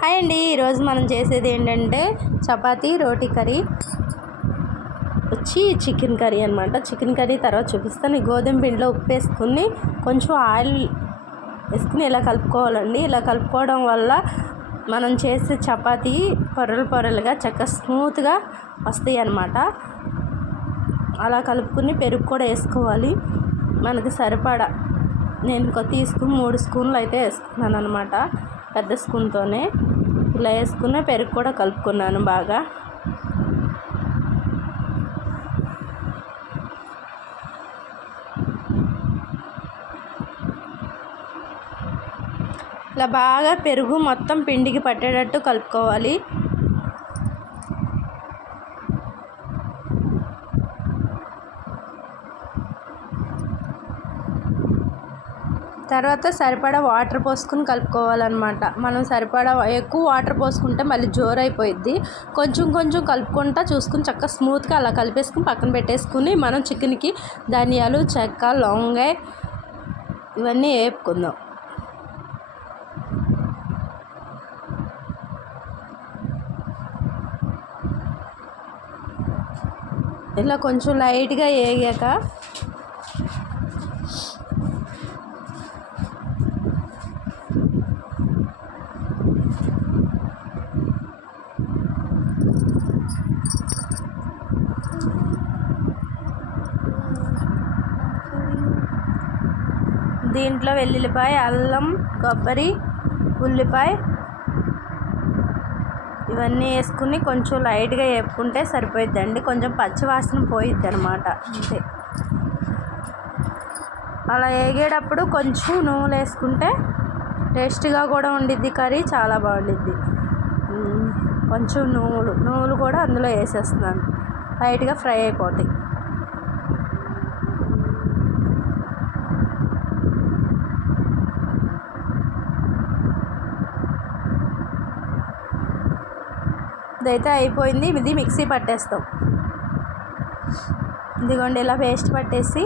Hi అండి. ఈరోజు మనం చేసేది ఏంటంటే చపాతి రోటీ కర్రీ. వచ్చి చికెన్ కర్రీ అనమాట చికెన్ కర్రీ తర్వాత చూపిస్తాను. ఈ గోధుమ పిండిలో ఉప్పు వేసుకుని కొంచెం ఆయిల్ వేసుకుని ఇలా కలుపుకోవాలండి. ఇలా కలుపుకోవడం వల్ల మనం చేసే చపాతీ పొరలు పొరలుగా చక్కగా స్మూత్గా వస్తాయి అన్నమాట. అలా కలుపుకుని పెరుగు కూడా వేసుకోవాలి. మనకి సరిపడా నేను ఒక తీసుకుని మూడు స్పూన్లు అయితే వేసుకున్నాను అనమాట పెద్ద స్పూన్తోనే ఇలా వేసుకున్న పెరుగు కూడా కలుపుకున్నాను బాగా. ఇలా బాగా పెరుగు మొత్తం పిండికి పట్టేటట్టు కలుపుకోవాలి. తర్వాత సరిపడా వాటర్ పోసుకుని కలుపుకోవాలన్నమాట. మనం సరిపడా ఎక్కువ వాటర్ పోసుకుంటే మళ్ళీ జోరు అయిపోయిద్ది కొంచెం కొంచెం కలుపుకుంటా చూసుకుని చక్కగా స్మూత్గా అలా కలిపేసుకుని పక్కన పెట్టేసుకుని మనం చికెన్కి ధనియాలు చెక్క లొంగ ఇవన్నీ వేపుకుందాం. ఇలా కొంచెం లైట్గా వేగాక దీంట్లో వెల్లుల్లిపాయ అల్లం కొబ్బరి ఉల్లిపాయ ఇవన్నీ వేసుకుని కొంచెం లైట్గా వేపుకుంటే సరిపోయిద్దండి. కొంచెం పచ్చివాసన పోయిద్ది అనమాట అంతే. అలా వేగేటప్పుడు కొంచెం నువ్వులు వేసుకుంటే టేస్ట్గా కూడా ఉండిద్ది కర్రీ చాలా బాగుండిద్ది. కొంచెం నువ్వులు నువ్వులు కూడా అందులో వేసేస్తున్నాను. లైట్గా ఫ్రై అయిపోతాయి. ఇదైతే అయిపోయింది. ఇది మిక్సీ పట్టేస్తాం. ఇదిగోండి ఇలా పేస్ట్ పట్టేసి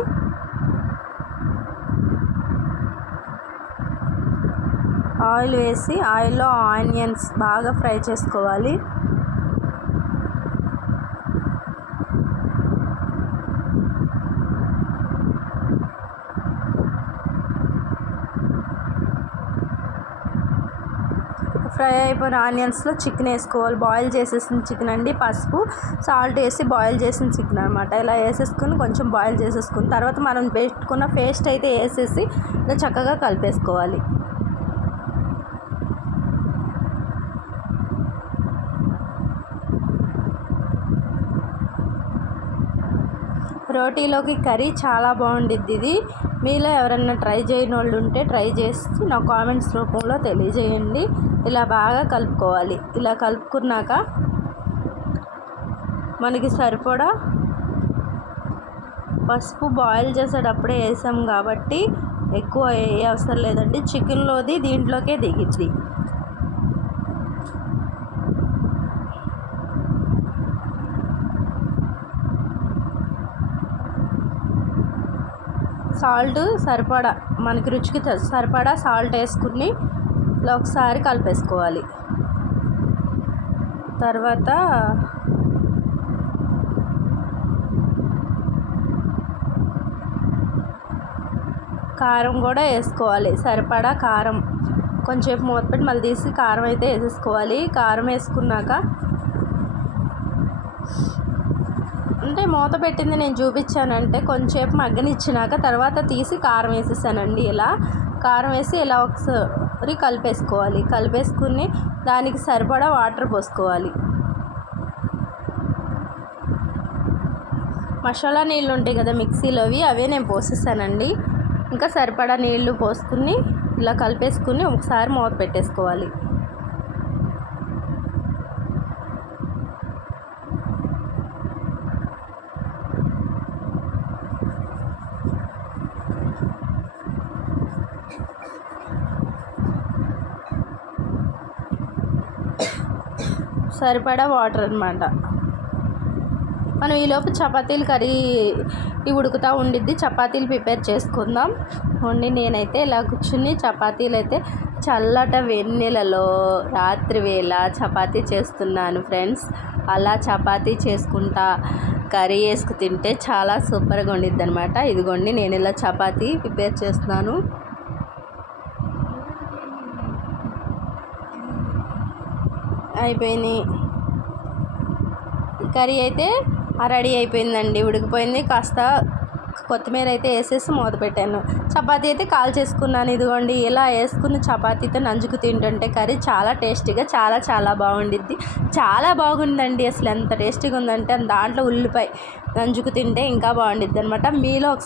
ఆయిల్ వేసి ఆయిల్లో ఆనియన్స్ బాగా ఫ్రై చేసుకోవాలి. ఫ్రై అయిపోయిన ఆనియన్స్లో చికెన్ వేసుకోవాలి. బాయిల్ చేసేసిన చికెన్ అండి పసుపు సాల్ట్ వేసి బాయిల్ చేసిన చికెన్ అనమాట ఇలా వేసేసుకుని కొంచెం బాయిల్ చేసేసుకుని తర్వాత మనం పెట్టుకున్న పేస్ట్ అయితే వేసేసి ఇలా చక్కగా కలిపేసుకోవాలి. రోటీలోకి కర్రీ చాలా బాగుండిద్ది ఇది. మీలో ఎవరైనా ట్రై చేయని వాళ్ళు ఉంటే ట్రై చేసి నా కామెంట్స్ రూపంలో తెలియజేయండి. ఇలా బాగా కలుపుకోవాలి. ఇలా కలుపుకున్నాక మనకి సరిపడా పసుపు బాయిల్ చేసేటప్పుడే వేసాం కాబట్టి ఎక్కువ ఏ అవసరం లేదండి. చికెన్లోది దీంట్లోకే దిగిద్ది. సాల్ట్ సరిపడా మనకి రుచికి సరిపడా సాల్ట్ వేసుకుని ఒకసారి కలిపేసుకోవాలి. తర్వాత కారం కూడా వేసుకోవాలి సరిపడా కారం. కొంచెంసేపు మూత పెట్టి మళ్ళీ తీసి కారం అయితే వేసేసుకోవాలి. కారం వేసుకున్నాక మూత పెట్టింది నేను చూపించానంటే కొంచెంసేపు మగ్గనిచ్చినాక తర్వాత తీసి కారం వేసేసానండి. ఇలా కారం వేసి ఇలా ఒకసారి కలిపేసుకోవాలి. కలిపేసుకుని దానికి సరిపడా వాటర్ పోసుకోవాలి. మసాలా నీళ్ళు ఉంటాయి కదా మిక్సీలోవి అవే నేను పోసేసానండి. ఇంకా సరిపడా నీళ్ళు పోసుకుని ఇలా కలిపేసుకుని ఒకసారి మూత పెట్టేసుకోవాలి. సరిపడా వాటర్ అనమాట మనం ఈలోపు చపాతీలు కర్రీ ఉడుకుతూ ఉండిద్ది. చపాతీలు ప్రిపేర్ చేసుకుందాం. వండి నేనైతే ఇలా కూర్చుని చపాతీలు అయితే చల్లట వెన్నెలలో రాత్రి వేళ చపాతీ చేస్తున్నాను ఫ్రెండ్స్. అలా చపాతీ చేసుకుంటా కర్రీ వేసుకు తింటే చాలా సూపర్గా ఉండిద్ది అనమాట ఇదిగోండి నేను ఇలా చపాతీ ప్రిపేర్ చేస్తున్నాను. అయిపోయినాయి కర్రీ అయితే రెడీ అయిపోయిందండి ఉడికిపోయింది. కాస్త కొత్తిమీర అయితే వేసేసి మూత పెట్టాను. చపాతీ అయితే కాల్ చేసుకున్నాను ఇదిగోండి ఇలా వేసుకుని చపాతీతో నంజుకు తింటుంటే కర్రీ చాలా టేస్టీగా చాలా చాలా బాగుండిద్ది. చాలా బాగుందండి అసలు ఎంత టేస్టీగా ఉందంటే దాంట్లో ఉల్లిపాయ నంజుకు తింటే ఇంకా బాగుండిద్ది అనమాట మీలో ఒకసారి